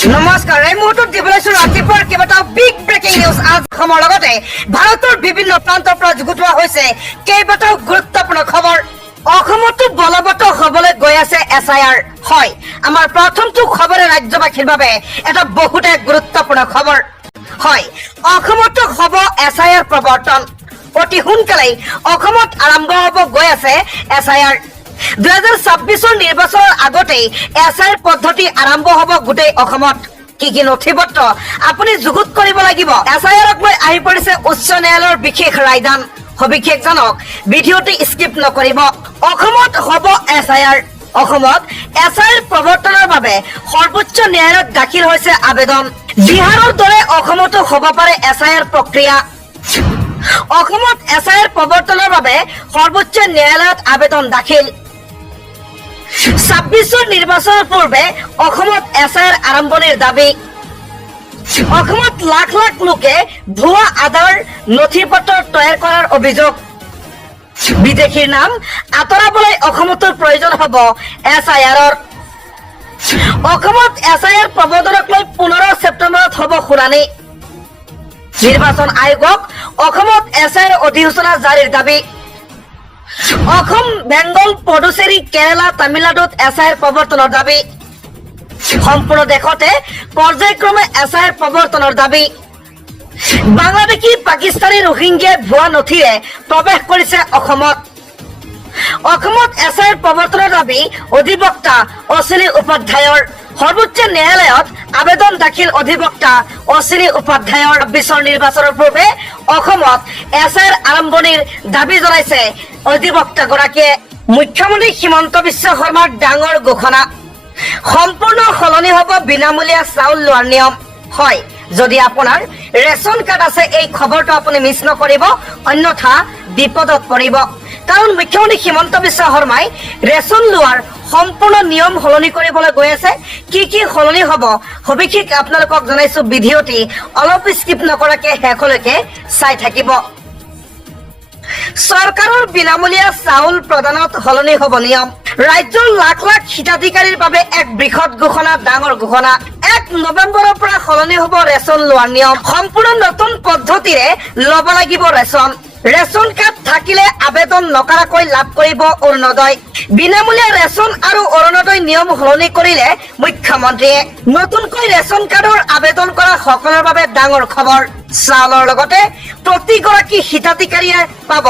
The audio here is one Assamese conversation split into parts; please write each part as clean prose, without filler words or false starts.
নমস্কাৰ, এই মুহূৰ্তত দিবলৈ ৰাতিপুৱাৰ কেইবাটাও বিগ ব্ৰেকিং নিউজ। আজ অসমৰ লগতে ভাৰতৰ বিভিন্ন প্ৰান্তৰ পৰা যুগুতোৱা হৈছে কেইবাটাও গুৰুত্বপূৰ্ণ খবৰ। অসমতো বলবৎ হবলৈ গৈ আছে SIR। হয়, আমাৰ প্ৰথমটো খবৰে ৰাজ্যবাসীৰ বাবে এটা বহুতে গুৰুত্বপূৰ্ণ খবৰ। হয়, অসমতো হ'ব SIR প্ৰৱৰ্তন। অতি সোনকালেই অসমত আৰম্ভ হ'ব গৈ আছে SIR। 2026 নিৰ্বাচনৰ আগতেই SIR পদ্ধতি আৰম্ভ হ'ব গোটেই অসমত। কি নথিপত্ৰ আপুনি যুগুত কৰিব লাগিব। SIRক লৈ আহি পৰিছে উচ্চ ন্যায়ালয়ৰ বিশেষ ৰায়দান। সবিশেষ জানক, ভিডিঅ'টি স্কিপ নকৰিব। অসমত হ'ব SIR। অসমত SIR প্ৰৱৰ্তনৰ বাবে সৰ্বোচ্চ ন্যায়ালয়ত দাখিল হৈছে আবেদন। বিহাৰৰ দৰে অসমতো হ'ব পাৰে SIR প্ৰক্ৰিয়া। অসমত SIR প্ৰৱৰ্তনৰ বাবে সৰ্বোচ্চ ন্যায়ালয়ত আবেদন দাখিল। 26 নিৰ্বাচনৰ পূৰ্বে অসমত SIR আৰম্ভণিৰ দাবী। অসমত লাখ লাখ লোকে ভুৱা আধাৰ নথিপত্ৰ তৈয়াৰ কৰাৰ অভিযোগ। বিদেশীৰ নাম আঁতৰাবলৈ অসমতো প্ৰয়োজন হ'ব SIRৰ। অসমত SIR প্ৰৱৰ্তনক লৈ 15 ছেপ্টেম্বৰত হ'ব শুনানি। নিৰ্বাচন আয়োগক অসমত SIR অধিসূচনা জাৰিৰ দাবী। অসম, বেংগল, পুডুচেৰী, কেৰালা, তামিলনাডুত SIR প্ৰৱৰ্তনৰ দাবী। সম্পূৰ্ণ দেশতে পৰ্যায়ক্ৰমে SIR প্ৰৱৰ্তনৰ দাবী। বাংলাদেশী, পাকিস্তানী, ৰোহিংগীয়াই ভুৱা নথিৰে প্ৰৱেশ কৰিছে অসমত। অসমত SIR প্ৰৱৰ্তনৰ দাবী অধিবক্তা অশ্বিনী উপাধ্যায়ৰ। সৰ্বোচ্চ ন্যায়ালয়ত আবেদন দাখিল অধিবক্তা অশ্বিনী উপাধ্যায়ৰ। 26 নিৰ্বাচনৰ পূৰ্বে অসমত SIR আৰম্ভণিৰ দাবী জনাইছে অধিবক্তাগৰাকীয়ে। মুখ্যমন্ত্ৰী হিমন্ত বিশ্ব শৰ্মাৰ ডাঙৰ ঘোষণা। সম্পূৰ্ণ সলনি হ'ব বিনামূলীয়া চাউল লোৱাৰ নিয়ম। হয়, যদি আপোনাৰ ৰেচন কাৰ্ড আছে এই খবৰটো আপুনি মিছ নকৰিব, অন্যথা বিপদত পৰিব। কাৰণ মুখ্যমন্ত্ৰী হিমন্ত বিশ্ব শৰ্মাই ৰেচন লোৱাৰ সম্পূৰ্ণ নিয়ম সলনি কৰিবলৈ গৈ আছে। কি সলনি হ'ব সবিশেষ আপোনালোকক জনাইছো। ভিডিঅ'টি অলপ স্কিপ নকৰাকে শেষলৈকে চাই থাকিব। চৰকাৰৰ বিনামূলীয়া চাউল প্ৰদানত সলনি হ'ব নিয়ম। ৰাজ্যৰ লাখ লাখ হিতাধিকাৰীৰ বাবে এক বৃহৎ ঘোষণা, ডাঙৰ ঘোষণা। 1 নৱেম্বৰৰ পৰা সলনি হ'ব ৰেচন লোৱাৰ নিয়ম। সম্পূৰ্ণ নতুন পদ্ধতিৰে ল'ব লাগিব ৰেচন। ৰেচন কাৰ্ড থাকিলে আবেদন নকৰাকৈ লাভ কৰিব অৰুণোদয়। বিনামূলীয়া ৰেচন আৰু অৰুণোদয় নিয়ম সলনি কৰিলে মুখ্যমন্ত্ৰীয়ে। নতুনকৈ ৰেচন কাৰ্ডৰ আবেদন কৰা সকলৰ বাবে ডাঙৰ খবৰ। চাউলৰ লগতে প্ৰতিগৰাকী হিতাধিকাৰীয়ে পাব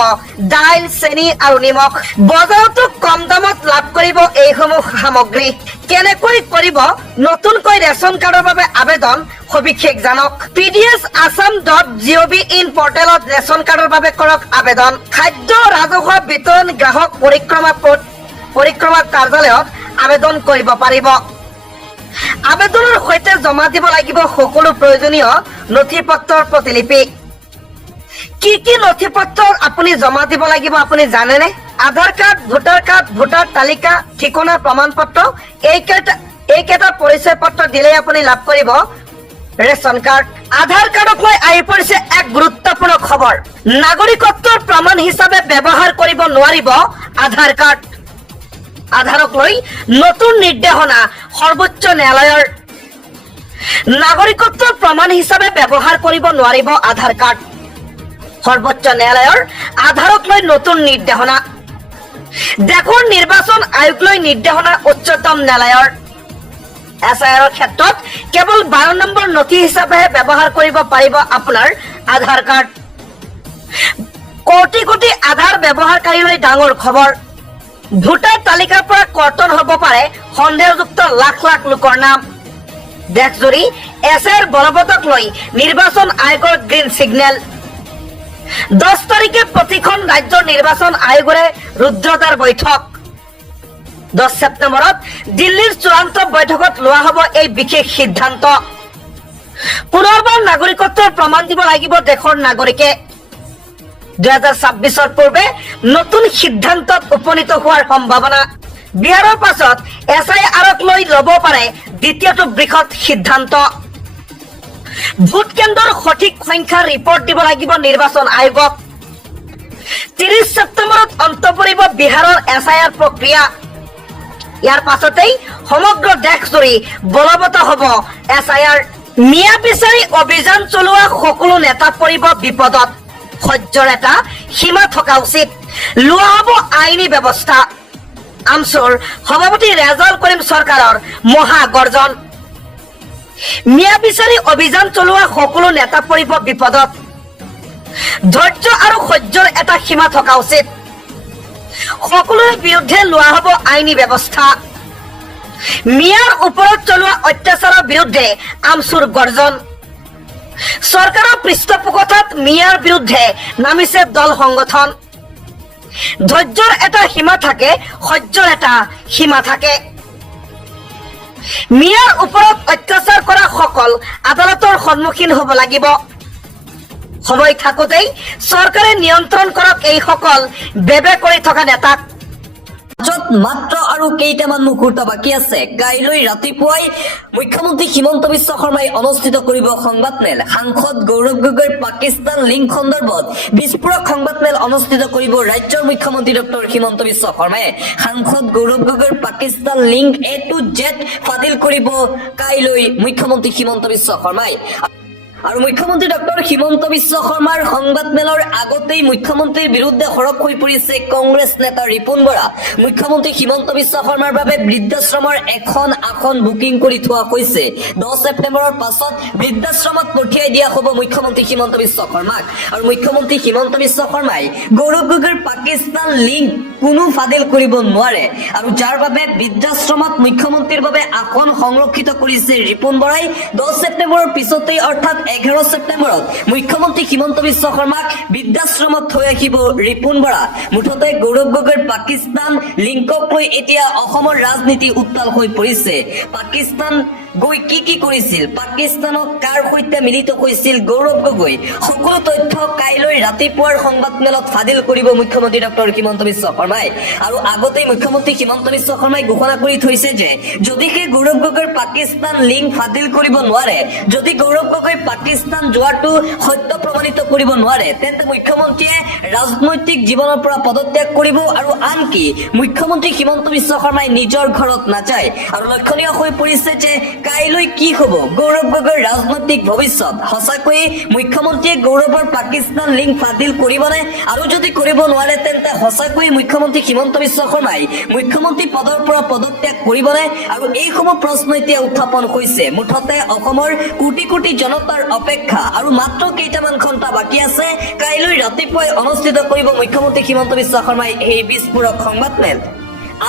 দাইল, চেনি আৰু নিমখ। বজাৰতো কম দামত লাভ কৰিব এইসমূহ সামগ্ৰী। কেনেকৈ কৰিব নতুনকৈ ৰেচন কাৰ্ডৰ বাবে আবেদন সবিশেষ জানক। pds.assam.gov.in পৰ্টেলত ৰেচন কাৰ্ডৰ বাবে কৰক আবেদন। খাদ্য ৰাজহুৱা বিতৰণ গ্ৰাহক পৰিক্ৰমা কাৰ্যালয়ত আবেদন কৰিব পাৰিব। আবেদনৰ সৈতে জমা দিব লাগিব সকলো প্ৰয়োজনীয় নথিপত্ৰৰ প্ৰতিলিপি। কি নথিপত্ৰ আপুনি জমা দিব লাগিব আপুনি জানেনে? আধাৰ কাৰ্ড, ভোটাৰ কাৰ্ড, ভোটাৰ তালিকা, ঠিকনা প্ৰমাণ পত্ৰ, এইকেইটা পৰিচয় পত্ৰ দিলে আপুনি লাভ কৰিব ৰেচন কাৰ্ড। আধাৰ কাৰ্ডক লৈ আহি পৰিছে এক গুৰুত্বপূৰ্ণ খবৰ। নাগৰিকত্বৰ প্ৰমাণ হিচাপে ব্যৱহাৰ কৰিব নোৱাৰিব আধাৰ কাৰ্ড। আধাৰক লৈ নতুন নিৰ্দেশনা সৰ্বোচ্চ ন্যায়ালয়ৰ। নাগৰিকত্বৰ প্ৰমাণ হিচাপে ব্যৱহাৰ কৰিব নোৱাৰিব আধাৰ কাৰ্ড। সৰ্বোচ্চ ন্যায়ালয়ৰ আধাৰক লৈ নতুন নিৰ্দেশনা। দেশৰ নিৰ্বাচন আয়োগ লৈ নিৰ্দেশনা উচ্চতম ন্যায়ালয়ৰ। SIRৰ ক্ষেত্ৰত কেৱল 12 নম্বৰ নথি হিচাপেহে ব্যৱহাৰ কৰিব পাৰিব আপোনাৰ আধাৰ কাৰ্ড। কোটি কোটি আধাৰ ব্যৱহাৰকাৰীলৈ ডাঙৰ খবৰ। ভোটাৰ তালিকাৰ পৰা কৰ্তন হ'ব পাৰে সন্দেহযুক্ত লাখ লাখ লোকৰ নাম। দেশজুৰি SIR বলবৎক লৈ নিৰ্বাচন আয়োগৰ গ্ৰীণ ছিগনেল। 10 তাৰিখে প্ৰতিখন ৰাজ্যৰ নিৰ্বাচন আয়োগৰে ৰুদ্ৰতাৰ বৈঠক। 10 ছেপ্টেম্বৰত দিল্লীৰ চূড়ান্ত বৈঠকত লোৱা হ'ব এই বিশেষ সিদ্ধান্ত। পুনৰবাৰ নাগৰিকত্বৰ প্ৰমাণ দিব লাগিব দেশৰ নাগৰিকে। 2026 পূৰ্বে নতুন সিদ্ধান্তত উপনীত হোৱাৰ সম্ভাৱনা। বিহাৰৰ পাছত SIRক লৈ ল'ব পাৰে দ্বিতীয়টো বৃহৎ সিদ্ধান্ত। ভোট কেন্দ্ৰৰ সঠিক সংখ্যাৰ ৰিপৰ্ট দিব লাগিব নিৰ্বাচন আয়োগক। 30 ছেপ্টেম্বৰত অন্ত পৰিব বিহাৰৰ SIR প্ৰক্ৰিয়া। ইয়াৰ পাছতেই সমগ্ৰ দেশজুৰি বলৱৎ হ'ব SIR। মিয়া বিচাৰি অভিযান চলোৱা সকলো নেতা পৰিব বিপদত। সহ্যৰ এটা সীমা থকা উচিত। লোৱা হ'ব আইনী ব্যৱস্থা। আমচুৰ সভাপতি ৰেজাউল কৰিম চৰকাৰৰ মহাগৰ্জন। মিয়া বিচাৰি অভিযান চলোৱা সকলো নেতা পৰিব বিপদত। ধৈৰ্য আৰু সহ্যৰ এটা সীমা থকা উচিত। সকলোৰে বিৰুদ্ধে লোৱা হ'ব আইনী ব্যৱস্থা। মিয়াৰ ওপৰত চলোৱা অত্যাচাৰৰ বিৰুদ্ধে আমচুৰ গৰ্জন। চৰকাৰৰ পৃষ্ঠপোষকতাত মিয়াৰ বিৰুদ্ধে নামিছে দল সংগঠন। ধৈৰ্যৰ এটা সীমা থাকে, সহ্যৰ এটা সীমা থাকে। মিয়াৰ ওপৰত অত্যাচাৰ কৰা সকল আদালতৰ সন্মুখীন হ'ব লাগিব। সময় থাকোঁতেই চৰকাৰে নিয়ন্ত্ৰণ কৰক এইসকল বেবে কৰি থকা নেতাক। মাত্ৰ আৰু কেইটামান মুহূৰ্ত বাকী আছে। কাইলৈ ৰাতিপুৱাই মুখ্যমন্ত্ৰী হিমন্ত বিশ্ব শৰ্মাই অনুষ্ঠিত কৰিব সংবাদমেল। সাংসদ গৌৰৱ গগৈৰ পাকিস্তান লিংক সন্দৰ্ভত বিস্ফোৰক সংবাদমেল অনুষ্ঠিত কৰিব ৰাজ্যৰ মুখ্যমন্ত্ৰী ডক্টৰ হিমন্ত বিশ্ব শৰ্মাই। সাংসদ গৌৰৱ গগৈৰ Pakistan link A to Z ফাদিল কৰিব কাইলৈ মুখ্যমন্ত্ৰী হিমন্ত বিশ্ব শৰ্মাই। আৰু মুখ্যমন্ত্ৰী ডক্টৰ হিমন্ত বিশ্ব শৰ্মাৰ সংবাদমেলৰ আগতেই মুখ্যমন্ত্ৰীৰ বিৰুদ্ধে সৰব হৈ পৰিছে কংগ্ৰেছ নেতা ৰিপুন বৰা। মুখ্যমন্ত্ৰী হিমন্ত বিশ্ব শৰ্মাৰ বাবে বৃদ্ধাশ্ৰমৰ এখন আসন বুকিং কৰি থোৱা হৈছে। 10 ছেপ্টেম্বৰৰ পাছত বৃদ্ধাশ্ৰমত পঠিয়াই দিয়া হ'ব মুখ্যমন্ত্ৰী হিমন্ত বিশ্ব শৰ্মাক। আৰু মুখ্যমন্ত্ৰী হিমন্ত বিশ্ব শৰ্মাই গৌৰৱ গগৈৰ পাকিস্তান লিংক কোনো ফাদিল কৰিব নোৱাৰে। আৰু যাৰ বাবে বৃদ্ধাশ্ৰমত মুখ্যমন্ত্ৰীৰ বাবে আসন সংৰক্ষিত কৰিছে ৰিপুন বৰাই। 10 ছেপ্টেম্বৰৰ পিছতেই অৰ্থাৎ 11 ছেপ্টেম্বৰত মুখ্যমন্ত্ৰী হিমন্ত বিশ্ব শৰ্মাক বৃদ্ধাশ্ৰমত থৈ আহিব ৰিপুন বৰা। মুঠতে গৌৰৱ গগৈৰ পাকিস্তান লিংকক লৈ এতিয়া অসমৰ ৰাজনীতি উত্তাল হৈ পৰিছে। পাকিস্তান গৈ কি কৰিছিল, পাকিস্তানক কাৰ সৈতে মিলিত হৈছিল গৌৰৱ গগৈ, সকলো তথ্য কাইলৈ ৰাতিপুৱাৰ সংবাদমেলত ফাদিল কৰিব মুখ্যমন্ত্ৰী ডক্টৰ হিমন্ত বিশ্ব শৰ্মাই। আৰু আগতেই মুখ্যমন্ত্ৰী হিমন্ত বিশ্ব শৰ্মাই ঘোষণা কৰি থৈছে যে যদিহে গৌৰৱ গগৈৰ পাকিস্তান লিংক ফাদিল কৰিব নোৱাৰে, যদি গৌৰৱ গগৈ পাকিস্তান যোৱাটো সত্য প্ৰমাণিত কৰিব নোৱাৰে, তেন্তে মুখ্যমন্ত্ৰীয়ে ৰাজনৈতিক জীৱনৰ পৰা পদত্যাগ কৰিব। আৰু আনকি মুখ্যমন্ত্ৰী হিমন্ত বিশ্ব শৰ্মাই নিজৰ ঘৰত নাযায়। আৰু লক্ষণীয় হৈ পৰিছে যে কাইলৈ কি হ'ব গৌৰৱ গগৈৰ ৰাজনৈতিক ভৱিষ্যত। সঁচাকৈয়ে মুখ্যমন্ত্ৰীয়ে গৌৰৱৰ পাকিস্তান লিংক ফাদিল কৰিবনে? আৰু যদি কৰিব নোৱাৰে তেন্তে সঁচাকৈয়ে মুখ্যমন্ত্ৰী হিমন্ত বিশ্ব শৰ্মাই মুখ্যমন্ত্ৰী পদৰ পৰা পদত্যাগ কৰিবনে? আৰু এইসমূহ প্ৰশ্ন এতিয়া উত্থাপন হৈছে। মুঠতে অসমৰ কোটি কোটি জনতাৰ অপেক্ষা। আৰু মাত্ৰ কেইটামান ঘণ্টা বাকী আছে। কাইলৈ ৰাতিপুৱাই অনুষ্ঠিত কৰিব মুখ্যমন্ত্ৰী হিমন্ত বিশ্ব শৰ্মাই এই বিস্ফোৰক সংবাদমেল।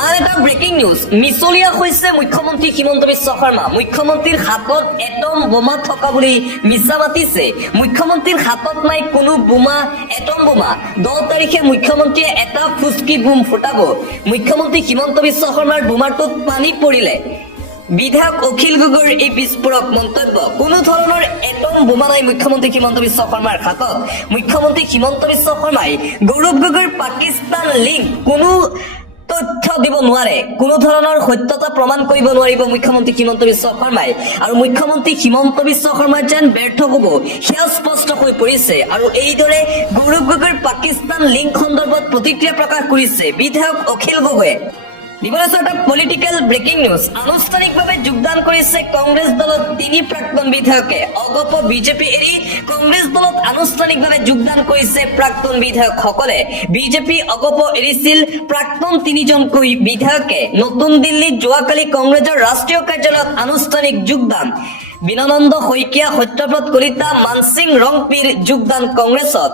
আন এটা ব্ৰেকিং নিউজ, মিছলীয়া হৈছে মুখ্যমন্ত্ৰী হিমন্ত বিশ্ব শৰ্মা। মুখ্যমন্ত্ৰীৰ হাতত এটম বোমা থকা বুলি মিছা মাতিছে। মুখ্যমন্ত্ৰীৰ হাতত নাই কোনো বোমা, এটম বোমা। 10 তাৰিখে মুখ্যমন্ত্ৰীয়ে এটা ফুচকি বোম ফুটাব। মুখ্যমন্ত্ৰী হিমন্ত বিশ্ব শৰ্মাৰ বোমাটোত পানী পৰিলে। বিধায়ক অখিল গগৈৰ এই বিস্ফোৰক মন্তব্য। কোনো ধৰণৰ এটম বোমা নাই মুখ্যমন্ত্ৰী হিমন্ত বিশ্ব শৰ্মাৰ হাতত। মুখ্যমন্ত্ৰী হিমন্ত বিশ্ব শৰ্মাই গৌৰৱ গগৈৰ পাকিস্তান লিংক কোনো তথ্য দিব নোৱাৰে, কোনো ধৰণৰ সত্যতা প্ৰমাণ কৰিব নোৱাৰিব মুখ্যমন্ত্ৰী হিমন্ত বিশ্ব শৰ্মাই। আৰু মুখ্যমন্ত্ৰী হিমন্ত বিশ্ব শৰ্মা যেন ব্যৰ্থ হ'ব সেয়া স্পষ্ট হৈ পৰিছে। আৰু এইদৰে গৌৰৱ গগৈৰ পাকিস্তান লিংক সন্দৰ্ভত প্ৰতিক্ৰিয়া প্ৰকাশ কৰিছে বিধায়ক অখিল গগৈয়ে। পলিটিকেল ব্ৰেকিং নিউজ, আনুষ্ঠানিকভাৱে যোগদান কৰিছে কংগ্ৰেছ দলত 3 প্ৰাক্তন বিধায়কে। অগপ বিজেপি এৰি কংগ্ৰেছ দলত আনুষ্ঠানিকভাৱে যোগদান কৰিছে প্ৰাক্তন বিধায়কসকলে। বিজেপি অগপ এৰিছিল প্ৰাক্তন 3জনকৈ বিধায়কে। নতুন দিল্লীত যোৱাকালি কংগ্ৰেছৰ ৰাষ্ট্ৰীয় কাৰ্যালয়ত আনুষ্ঠানিক যোগদান। বিনন্দ শইকীয়া, সত্যব্ৰত কলিতা, মানসিং ৰংপিৰ যোগদান কংগ্ৰেছত।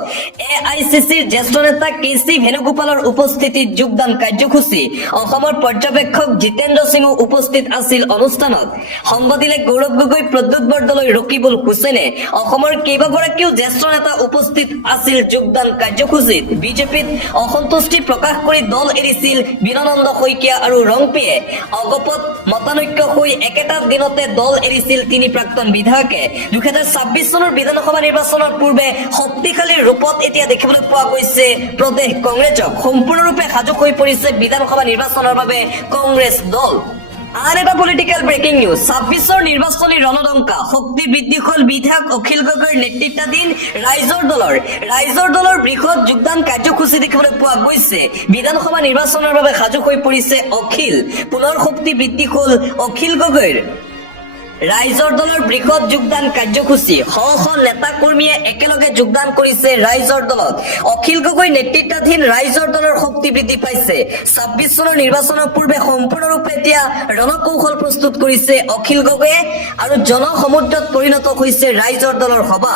AICCৰ জ্যেষ্ঠ নেতা KC ভেনুগোপালৰ উপস্থিতিত যোগদান কাৰ্যসূচী। অসমৰ পৰ্যবেক্ষক জিতেন্দ্ৰ সিঙো উপস্থিত আছিল অনুষ্ঠানত। সংগ দিলে গৌৰৱ গগৈ, প্ৰদ্যুৎ বৰদলৈ, ৰকিবুল হুছেইনে। অসমৰ কেইবাগৰাকীও জ্যেষ্ঠ নেতা উপস্থিত আছিল যোগদান কাৰ্যসূচীত। বিজেপিত অসন্তুষ্টি প্ৰকাশ কৰি দল এৰিছিল বিনন্দ শইকীয়া আৰু ৰংপিয়ে। অগপত মতানৈক্য হৈ একেটা দিনতে দল এৰিছিল 3 প্ৰাক্তন বিধায়কে। 2026 চনৰ বিধানসভা নিৰ্বাচনৰ পূৰ্বে শক্তিশালী ৰূপত এতিয়া দেখিবলৈ পোৱা গৈছে প্ৰদেশ কংগ্ৰেছক। সম্পূৰ্ণৰূপে সাজু হৈ পৰিছে বিধানসভা নিৰ্বাচনৰ বাবে কংগ্ৰেছ দল। আন এটা পলিটিক্যাল ব্ৰেকিং নিউজ 26ৰ নিৰ্বাচনী ৰণদংকা শক্তি বৃদ্ধি হ'ল বিধায়ক অখিল গগৈৰ নেতৃত্বাধীন ৰাইজৰ দলৰ বৃহৎ যোগদান কাৰ্যসূচী দেখিবলৈ পোৱা গৈছে বিধানসভা নিৰ্বাচনৰ বাবে সাজু হৈ পৰিছে অখিল পুনৰ শক্তি বৃদ্ধি হ'ল অখিল গগৈৰ ৰাইজৰ দলৰ বৃহৎ যোগদান কাৰ্যসূচী শ নেতা কৰ্মীয়ে একেলগে যোগদান কৰিছে ৰাইজৰ দলত অখিল গগৈ নেতৃত্বাধীন ৰাইজৰ দলৰ শক্তি বৃদ্ধি পাইছে 26 চনৰ নিৰ্বাচনৰ পূৰ্বে সম্পূৰ্ণৰূপে এতিয়া ৰণকৌশল প্ৰস্তুত কৰিছে অখিল গগৈয়ে আৰু জনসমুদ্ৰত পৰিণত হৈছে ৰাইজৰ দলৰ সভা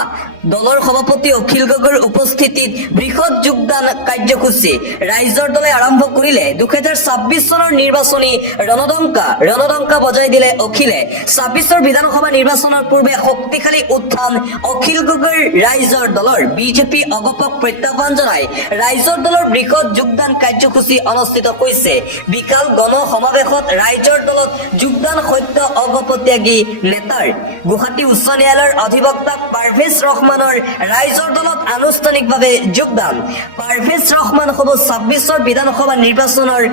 দলৰ সভাপতি অখিল গগৈৰ উপস্থিতিত বৃহৎ যোগদান কাৰ্যসূচী ৰাইজৰ দলে আৰম্ভ কৰিলে 2026 চনৰ নিৰ্বাচনী ৰণদংকা বজাই দিলে অখিলে 26 বিধানসভা নিৰ্বাচনৰ পূৰ্বে শক্তিশালী উত্থান অখিল গগৈৰ ৰাইজৰ দলৰ বিজেপি অগপক প্ৰত্যাহ্বান জনাই ৰাইজৰ দলৰ বৃহৎ যোগদান কাৰ্যসূচী অনুষ্ঠিত হৈছে বিকাল গণ সমাৱেশত ৰাইজৰ দলত যোগদান সত্য অগপত্যাগী নেতাৰ গুৱাহাটী উচ্চ ন্যায়ালয়ৰ অধিবক্তা পাৰভেজ ৰহমানৰ ৰাইজৰ দলত আনুষ্ঠানিকভাৱে যোগদান পাৰভেজ ৰহমান হ'ব 26 বিধানসভা নিৰ্বাচনৰ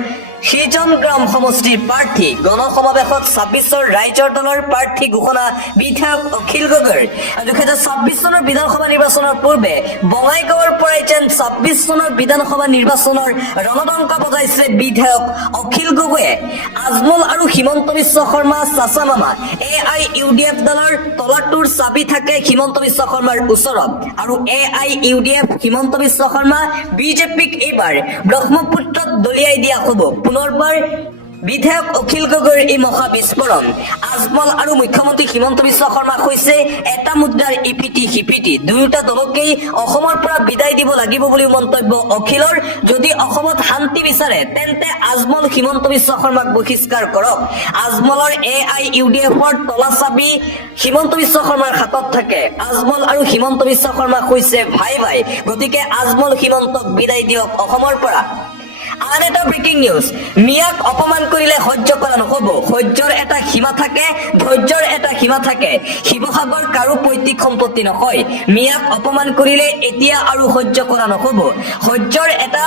সিজন গ্ৰাম সমষ্টিৰ প্ৰাৰ্থী গণ সমাৱেশত 26 ৰাইজৰ দলৰ প্ৰাৰ্থী ঘোষণা বিধায়ক অখিল গগৈৰ 2026 চনৰ বিধানসভা নিৰ্বাচনৰ পূৰ্বে বঙাইগাঁৱৰ পৰাই যেন 26 চনৰ বিধানসভা নিৰ্বাচনৰ ৰণদংকা বজাইছে বিধায়ক অখিল গগৈয়ে আজমল আৰু হিমন্ত বিশ্ব শৰ্মা চাচা মামা AIUDF দলৰ তলাটোৰ চাবি থাকে হিমন্ত বিশ্ব শৰ্মাৰ ওচৰত আৰু AIUDF হিমন্ত বিশ্ব শৰ্মা বিজেপিক এইবাৰ ব্ৰহ্মপুত্ৰত দলিয়াই দিয়া হ'ব পুনৰবাৰ বিধায়ক অখিল গগৈৰ এই মহা বিস্ফোৰণ আজমল আৰু মুখ্যমন্ত্ৰী হিমন্ত বিশ্ব শৰ্মা হৈছে এটা মুদ্ৰাৰ ইপিটি সিপিটি দুয়োটা দলকেই অসমৰ পৰা বিদায় দিব লাগিব বুলি মন্তব্য অখিলৰ যদি অসমত শান্তি বিচাৰে তেন্তে আজমল হিমন্ত বিশ্ব শৰ্মাক বহিষ্কাৰ কৰক আজমলৰ AIUDFৰ তলা চাবি হিমন্ত বিশ্ব শৰ্মাৰ হাতত থাকে আজমল আৰু হিমন্ত বিশ্ব শৰ্মা হৈছে ভাই গতিকে আজমল হিমন্তক বিদায় দিয়ক অসমৰ পৰা আন এটা ব্ৰেকিং নিউজ মিয়াক অপমান কৰিলে সহ্য কৰা নহব সহ্যৰ এটা সীমা থাকে ধৈৰ্যৰ এটা সীমা থাকে শিৱসাগৰ কাৰো পৈতৃক সম্পত্তি নহয় মিয়াক অপমান কৰিলে এতিয়া আৰু সহ্য কৰা নহব সহ্যৰ এটা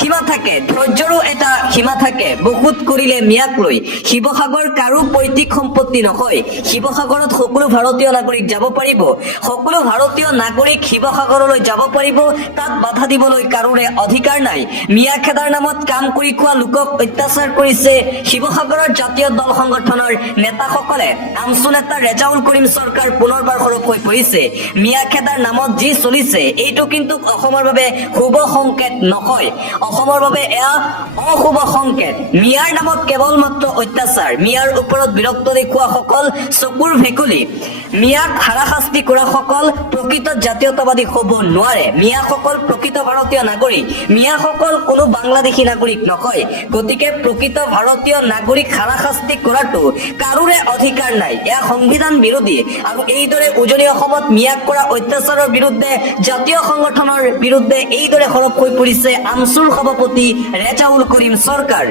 সীমা থাকে ধৈৰ্যৰো এটা সীমা থাকে বহুত কৰিলে মিয়াক লৈ শিৱসাগৰ কাৰো পৈতৃক সম্পত্তি নহয় শিৱসাগৰত সকলো ভাৰতীয় নাগৰিক যাব পাৰিব সকলো ভাৰতীয় নাগৰিক শিৱসাগৰলৈ যাব পাৰিব তাত বাধা দিবলৈ কাৰোৰে অধিকাৰ নাই মিয়া খেদাৰ নামত কাম কৰি খোৱা লোকক অত্যাচাৰ কৰিছে শিৱসাগৰৰ জাতীয় দল সংগঠনৰ নেতাসকলে আমচু নেতা ৰেজাউল কৰিম চৰকাৰ পুনৰবাৰ সৰব হৈ পৰিছে মিয়া খেদাৰ নামত যি চলিছে এইটো কিন্তু অসমৰ বাবে শুভ সংকেত নহয় অসমৰ বাবে এয়া অশুভ সংকেত মিয়াৰ নামত কেৱল মাত্ৰ অত্যাচাৰ মিয়াৰ ওপৰত বিৰক্ত দেখুওৱা সকল চকুৰ ভেকুলি মিয়াক হাৰাশাস্তি কৰা সকল প্ৰকৃত জাতীয়তাবাদী হ'ব নোৱাৰে মিয়াসকল প্ৰকৃত ভাৰতীয় নাগৰিক মিয়াসকল কোনো বাংলাদেশী নাগৰিক নহয় গতিকে প্ৰকৃত ভাৰতীয় নাগৰিক হাৰাশাস্তি কৰাটো কাৰোৰে অধিকাৰ নাই এয়া সংবিধান বিৰোধী আৰু এইদৰে উজনি অসমত মিয়াক কৰা অত্যাচাৰৰ বিৰুদ্ধে জাতীয় সংগঠনৰ বিৰুদ্ধে এইদৰে সৰব হৈ পৰিছে আমচুৰ সভাপতি ৰেজাউল কৰিম চৰকাৰ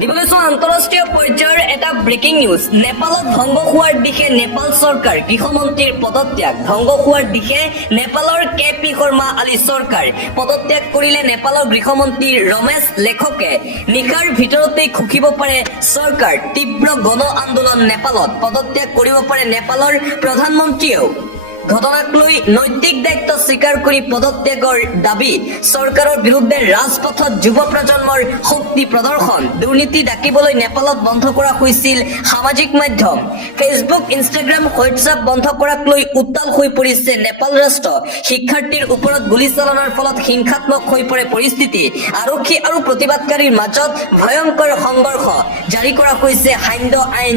দিবলৈ চোৱা আন্তঃৰাষ্ট্ৰীয় পৰ্যায়ৰ এটা ব্ৰেকিং নিউজ নেপালত ধ্বংস হোৱাৰ দিশে নেপাল চৰকাৰ গৃহমন্ত্ৰীৰ পদত্যাগ ধ্বংস হোৱাৰ দিশে নেপালৰ KP শৰ্মা আলী চৰকাৰ পদত্যাগ কৰিলে নেপালৰ গৃহমন্ত্ৰী ৰমেশ লেখকে নিশাৰ ভিতৰতেই খুকিব পাৰে চৰকাৰ তীব্ৰ গণ আন্দোলন নেপালত পদত্যাগ কৰিব পাৰে নেপালৰ প্ৰধানমন্ত্ৰীয়েও ঘটনাক লৈ নৈতিক দায়িত্ব স্বীকাৰ কৰি পদত্যাগৰ দাবী চৰকাৰৰ বিৰুদ্ধে ৰাজপথত যুৱ প্ৰজন্মৰ শক্তি প্ৰদৰ্শন দুৰ্নীতি ডাকিবলৈ নেপালত বন্ধ কৰা হৈছিল সামাজিক মাধ্যম ফেচবুক ইনষ্টাগ্ৰাম হোৱাটছআপ বন্ধ কৰাক লৈ উত্তাল হৈ পৰিছে নেপাল ৰাষ্ট্ৰ শিক্ষাৰ্থীৰ ওপৰত গুলীচালনাৰ ফলত হিংসাত্মক হৈ পৰে পৰিস্থিতি আৰক্ষী আৰু প্ৰতিবাদকাৰীৰ মাজত ভয়ংকৰ সংঘৰ্ষ জাৰি কৰা হৈছে সান্ধ্য আইন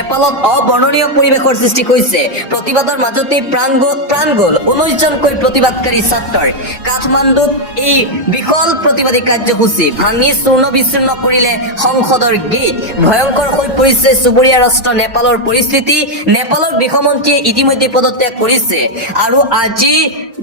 নেপালত অবৰ্ণনীয় পৰিৱেশৰ সৃষ্টি হৈছে প্ৰতিবাদৰ মাজত প্ৰাণ গ'ল 19 জনকৈ প্ৰতিবাদকাৰী ছাত্ৰৰ কাঠমাণ্ডুত এই বিকল প্ৰতিবাদী কাৰ্যসূচী ভাঙি চূৰ্ণ বিচূৰ্ণ কৰিলে সংসদৰ গেট ভয়ংকৰ হৈ পৰিছে চুবুৰীয়া ৰাষ্ট্ৰ নেপালৰ পৰিস্থিতি নেপালৰ গৃহমন্ত্ৰীয়ে ইতিমধ্যে পদত্যাগ কৰিছে আৰু আজি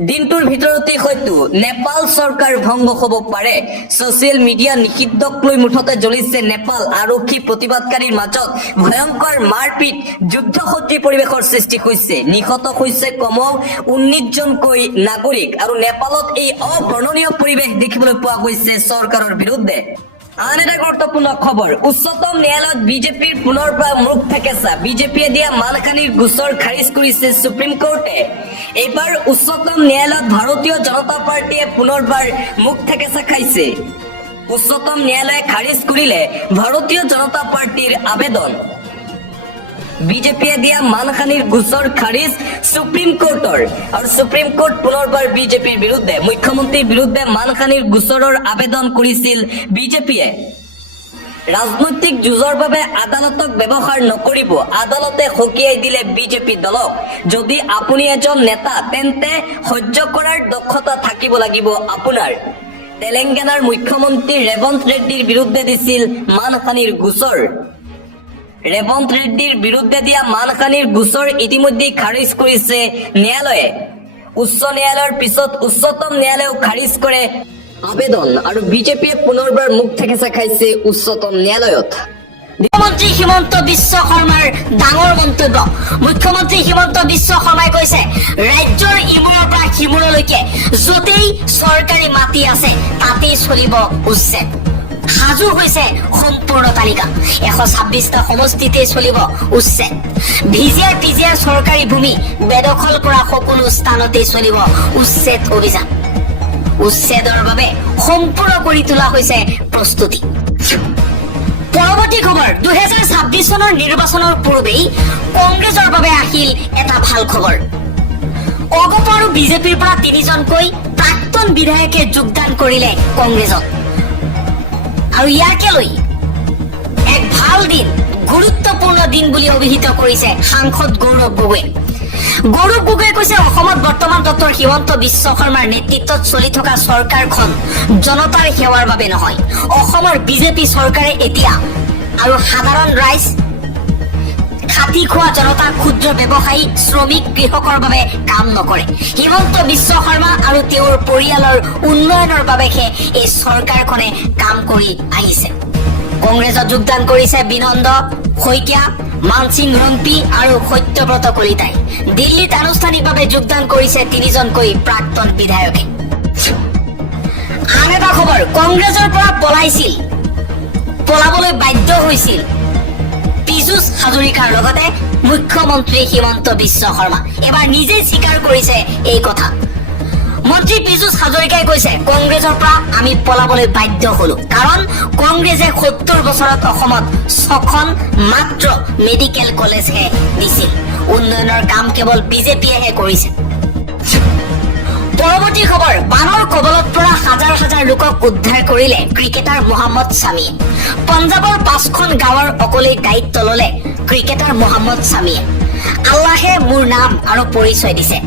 দিনটোৰ ভিতৰতে হয়তো নেপাল চৰকাৰ ভংগ হ'ব পাৰে ছচিয়েল মিডিয়া নিষিদ্ধক লৈ মুঠতে জ্বলিছে নেপাল আৰক্ষী প্ৰতিবাদকাৰীৰ মাজত ভয়ংকৰ মাৰপিট যুদ্ধসদৃশ পৰিৱেশৰ সৃষ্টি হৈছে নিহত হৈছে কমেও 19 জনকৈ নাগৰিক আৰু নেপালত এই অবৰ্ণনীয় পৰিৱেশ দেখিবলৈ পোৱা গৈছে চৰকাৰৰ বিৰুদ্ধে আন এটা গুৰুত্বপূৰ্ণ খবৰ, উচ্চতম ন্যায়ালয়ত বিজেপিৰ পুনৰ পৰা মুখ থেকেচা। বিজেপিয়ে দিয়া মানহানিৰ গোচৰ খাৰিজ কৰিছে সুপ্ৰিম কোৰ্টে। এইবাৰ উচ্চতম ন্যায়ালয়ত ভাৰতীয় জনতা পাৰ্টীয়ে পুনৰবাৰ মুখ থেকেচা খাইছে। উচ্চতম ন্যায়ালয়ে খাৰিজ কৰিলে ভাৰতীয় জনতা পাৰ্টীৰ আবেদন। বিজেপিয়ে দিয়া মানহানিৰ গোচৰ খাৰিজ সুপ্ৰিম কোৰ্টৰ, আৰু সুপ্ৰিম কোৰ্ট পুনৰবাৰ বিজেপিৰ বিৰুদ্ধে, মুখ্যমন্ত্ৰীৰ বিৰুদ্ধে মানহানিৰ গোচৰৰ আবেদন কৰিছিল বিজেপিয়ে। ৰাজনৈতিক যুঁজৰ বাবে আদালতক ব্যৱহাৰ নকৰিব, আদালতে সকীয়াই দিলে বিজেপি দলক। যদি আপুনি এজন নেতা তেন্তে সহ্য কৰাৰ দক্ষতা থাকিব লাগিব আপোনাৰ। তেলেংগানাৰ মুখ্যমন্ত্ৰী ৰেৱন্ত ৰেড্ডিৰ বিৰুদ্ধে দিছিল মানহানিৰ গোচৰ। ৰেৱন্ত ৰেড্ডিৰ বিৰুদ্ধে দিয়া মানহানিৰ গোচৰ ইতিমধ্যে খাৰিজ কৰিছে ন্যায়ালয়ে। উচ্চ ন্যায়ালয়ৰ পিছত উচ্চতম ন্যায়ালয়েও খাৰিজ কৰে আবেদন, আৰু বিজেপিয়ে পুনৰবাৰ মুখ থেকেচা খাইছে উচ্চতম ন্যায়ালয়ত। মুখ্যমন্ত্ৰী হিমন্ত বিশ্ব শৰ্মাৰ ডাঙৰ মন্তব্য। মুখ্যমন্ত্ৰী হিমন্ত বিশ্ব শৰ্মাই কৈছে, ৰাজ্যৰ ইমূৰৰ পৰা সিমূৰলৈকে য'তেই চৰকাৰী মাটি আছে তাতেই চলিব উচ্ছেদ। সাজু হৈছে সম্পূৰ্ণ তালিকা, 126টা সমষ্টিতে চলিব উচ্ছেদ। ভিজিয়াৰ চৰকাৰী ভূমি বেদখল কৰা সকলো স্থানতে চলিব উচ্ছেদ অভিযান। উচ্ছেদৰ বাবে সম্পূৰ্ণ কৰি তোলা হৈছে প্ৰস্তুতি। পৰৱৰ্তী খবৰ, 2026 চনৰ নিৰ্বাচনৰ পূৰ্বেই কংগ্ৰেছৰ বাবে আহিল এটা ভাল খবৰ। অগপ আৰু বিজেপিৰ পৰা 3জনকৈ প্ৰাক্তন বিধায়কে যোগদান কৰিলে কংগ্ৰেছত, আৰু ইয়াকে লৈ এক ভাল দিন, গুৰুত্বপূৰ্ণ দিন বুলি অভিহিত কৰিছে সাংসদ গৌৰৱ গগৈ। গৌৰৱ গগৈয়ে কৈছে, অসমত বৰ্তমান ডক্টৰ হিমন্ত বিশ্ব শৰ্মাৰ নেতৃত্বত চলি থকা চৰকাৰখন জনতাৰ সেৱাৰ বাবে নহয়। অসমৰ বিজেপি চৰকাৰে এতিয়া আৰু সাধাৰণ ৰাইজ, খাটি খোৱা জনতা, ক্ষুদ্ৰ ব্যৱসায়ী, শ্ৰমিক, কৃষকৰ বাবে কাম নকৰে। হিমন্ত বিশ্ব শৰ্মা আৰু তেওঁৰ পৰিয়ালৰ উন্নয়নৰ বাবেহে এই চৰকাৰখনে কাম কৰি আহিছে। কংগ্ৰেছত যোগদান কৰিছে বিনন্দ শইকীয়া, মানসিং ৰংপি আৰু সত্যব্ৰত কলিতাই। দিল্লীত আনুষ্ঠানিকভাৱে যোগদান কৰিছে 3জনকৈ প্ৰাক্তন বিধায়কে। আন এটা খবৰ, কংগ্ৰেছৰ পৰা পলাবলৈ বাধ্য হৈছিল পীযুষ হাজৰিকাৰ লগতে মুখ্যমন্ত্ৰী হিমন্ত বিশ্ব শৰ্মা। এবাৰ নিজেই স্বীকাৰ কৰিছে এই কথা। মন্ত্ৰী পীযুষ হাজৰিকাই কৈছে, কংগ্ৰেছৰ পৰা আমি পলাবলৈ বাধ্য হলো, কাৰণ কংগ্ৰেছে 70 বছৰত অসমত 6খন মাত্ৰ মেডিকেল কলেজহে দিছিল। উন্নয়নৰ কাম কেৱল বিজেপিয়েহে কৰিছে। পৰৱৰ্তী খবৰ, বানৰ কবলত পৰা হাজাৰ হাজাৰ লোকক উদ্ধাৰ কৰিলে ক্ৰিকেটাৰ মহম্মদ ছামীয়ে। পঞ্জাৱৰ 5খন গাঁৱৰ অকলেই দায়িত্ব ললে ক্ৰিকেটাৰ মহম্মদ ছামীয়ে। আল্লাহে মোৰ নাম আৰু পৰিচয় দিছে,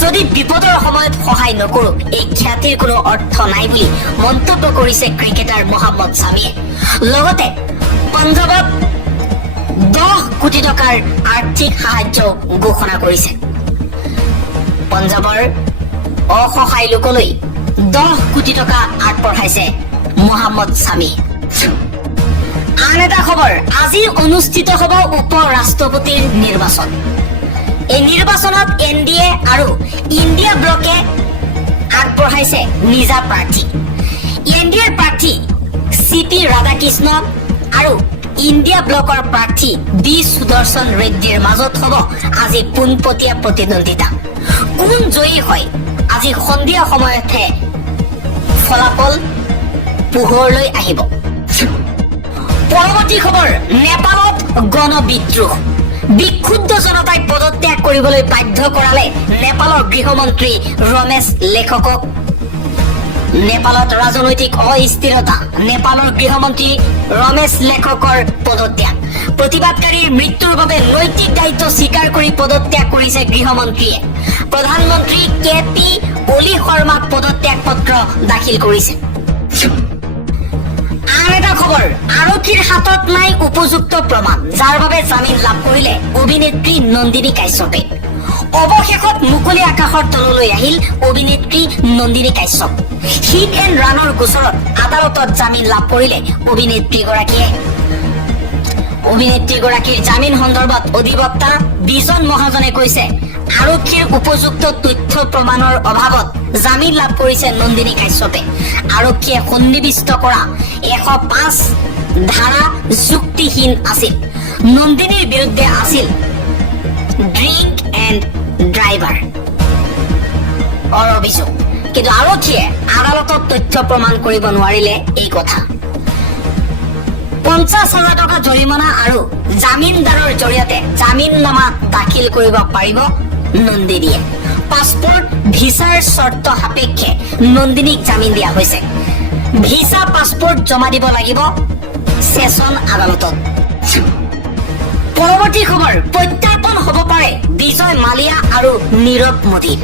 যদি বিপদৰ সময়ত সহায় নকৰো এই খ্যাতিৰ কোনো অৰ্থ নাই বুলি মন্তব্য কৰিছে ক্ৰিকেটাৰ মহম্মদ ছামীয়ে। লগতে পঞ্জাৱত 10 কোটি টকাৰ আৰ্থিক সাহায্য ঘোষণা কৰিছে। পঞ্জাৱৰ অসহায় লোকলৈ 10 কোটি টকা আগবঢ়াইছে মহম্মদ ছামী। আন এটা খবৰ, আজি অনুষ্ঠিত হ'ব উপ ৰাষ্ট্ৰপতিৰ নিৰ্বাচন। এই নিৰ্বাচনত NDA আৰু ইণ্ডিয়া ব্লকে আগবঢ়াইছে নিজা প্ৰাৰ্থী। NDAৰ প্ৰাৰ্থী CP ৰাধাকৃষ্ণ আৰু ইণ্ডিয়া ব্লকৰ প্ৰাৰ্থী B সুদৰ্শন ৰেড্ডিৰ মাজত হ'ব আজি পোনপটীয়া প্ৰতিদ্বন্দ্বিতা। কোন জয়ী হয় আজি সন্ধিয়া সময়তহে ফলাফল পোহৰলৈ আহিব। পৰৱৰ্তী খবৰ, নেপালত গণবিদ্ৰোহ। বিক্ষুব্ধ জনতাই পদত্যাগ কৰিবলৈ বাধ্য কৰালে নেপালৰ গৃহমন্ত্ৰী ৰমেশ লেখকক। নেপালত ৰাজনৈতিক অস্থিৰতা, নেপালৰ গৃহমন্ত্ৰী ৰমেশ লেখকৰ পদত্যাগ। প্ৰতিবাদকাৰীৰ মৃত্যুৰ বাবে নৈতিক দায়িত্ব স্বীকাৰ কৰি পদত্যাগ কৰিছে গৃহমন্ত্ৰীয়ে। প্ৰধানমন্ত্ৰী KP অলি শৰ্মাক পদত্যাগ পত্ৰ দাখিল কৰিছে। আন এটা খবৰ, আৰক্ষীৰ হাতত নাই উপযুক্ত প্ৰমাণ, যাৰ বাবে জামিন লাভ কৰিলে অভিনেত্ৰী নন্দিনী কাশ্যপে। অৱশেষত মুকলি আকাশৰ তললৈ আহিল অভিনেত্ৰী নন্দিনী কাশ্যপ। হিট এণ্ড ৰাণৰ গোচৰত আদালতত জামিন লাভ কৰিলে অভিনেত্ৰীগৰাকীয়ে। অভিনেত্ৰীগৰাকীৰ জামিন সন্দৰ্ভত অধিবক্তা বিজন মহাজনে কৈছে, আৰক্ষীৰ উপযুক্ত তথ্য প্ৰমাণৰ অভাৱত জামিন লাভ কৰিছে নন্দিনী কাশ্যপে। আৰক্ষীয়ে সন্নিৱিষ্ট কৰা 105 ধাৰা যুক্তিহীন আছিল। নন্দিনীৰ বিৰুদ্ধে আছিল ড্ৰিংক এণ্ড ড্ৰাইভাৰ অভিযোগ, কিন্তু আৰক্ষীয়ে আদালতত তথ্য প্ৰমাণ কৰিব নোৱাৰিলে এই কথা। 50,000 টকা জৰিমনা আৰু জামিনদাৰৰ জৰিয়তে জামিননামা দাখিল কৰিব পাৰিব নন্দিনীয়ে। পাছপোৰ্ট ভিছাৰ চৰ্ত সাপেক্ষে নন্দিনীক জামিন দিয়া হৈছে। ভিছা পাছপোৰ্ট জমা দিব লাগিব ছেছন আদালতত। পৰৱৰ্তী খবৰ, প্ৰত্যাৰ্পণ হ'ব পাৰে বিজয় মালিয়া আৰু নীৰৱ মোদীৰ।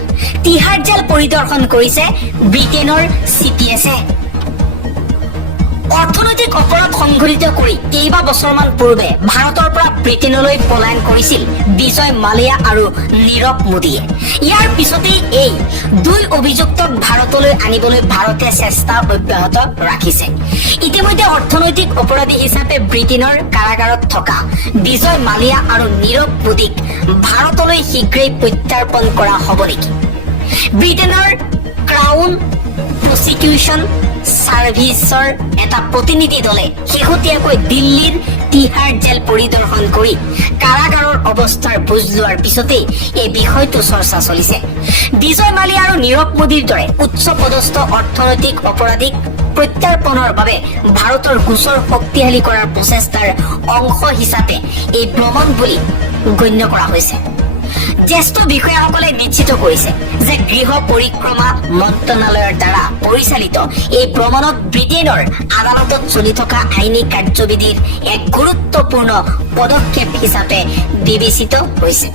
তিহাৰ জেল পৰিদৰ্শন কৰিছে ব্ৰিটেইনৰ CPS-এ। অৰ্থনৈতিক অপৰাধ সংঘটিত কৰি কেইবা বছৰমান পূৰ্বে ভাৰতৰ পৰা ব্ৰিটেইনলৈ পলায়ন কৰিছিল বিজয় মালিয়া আৰু নীৰৱ মোদীয়ে। ইয়াৰ পিছতেই এই দুই অভিযুক্তক ভাৰতলৈ আনিবলৈ ভাৰতে চেষ্টা অব্যাহত ৰাখিছে। ইতিমধ্যে অৰ্থনৈতিক অপৰাধী হিচাপে ব্ৰিটেইনৰ কাৰাগাৰত থকা বিজয় মালিয়া আৰু নীৰৱ মোদীক ভাৰতলৈ শীঘ্ৰেই প্ৰত্যাৰ্পণ কৰা হ'ব নেকি? ব্ৰিটেইনৰ ক্ৰাউন প্ৰচিকিউশ্যন ছাৰ্ভিচৰ এটা প্ৰতিনিধি দলে শেহতীয়াকৈ দিল্লীৰ তিহাৰ জেল পৰিদৰ্শন কৰি কাৰাগাৰৰ অৱস্থাৰ বুজ লোৱাৰ পিছতেই এই বিষয়টো চৰ্চা চলিছে। বিজয় মালিয়া আৰু নীৰৱ মোদীৰ দৰে উচ্চ পদস্থ অৰ্থনৈতিক অপৰাধীক প্ৰত্যাৰ্পণৰ বাবে ভাৰতৰ গোচৰ শক্তিশালী কৰাৰ প্ৰচেষ্টাৰ অংশ হিচাপে এই ভ্ৰমণ বুলি গণ্য কৰা হৈছে। জ্যেষ্ঠ বিষয়াসকলে নিশ্চিত কৰিছে যে গৃহ পৰিক্ৰমা মন্ত্ৰণালয়ৰ দ্বাৰা পৰিচালিত এই ভ্ৰমণক ব্ৰিটেইনৰ আদালতত চলি থকা আইনী কাৰ্যবিধিৰ এক গুৰুত্বপূৰ্ণ পদক্ষেপ হিচাপে বিবেচিত হৈছে।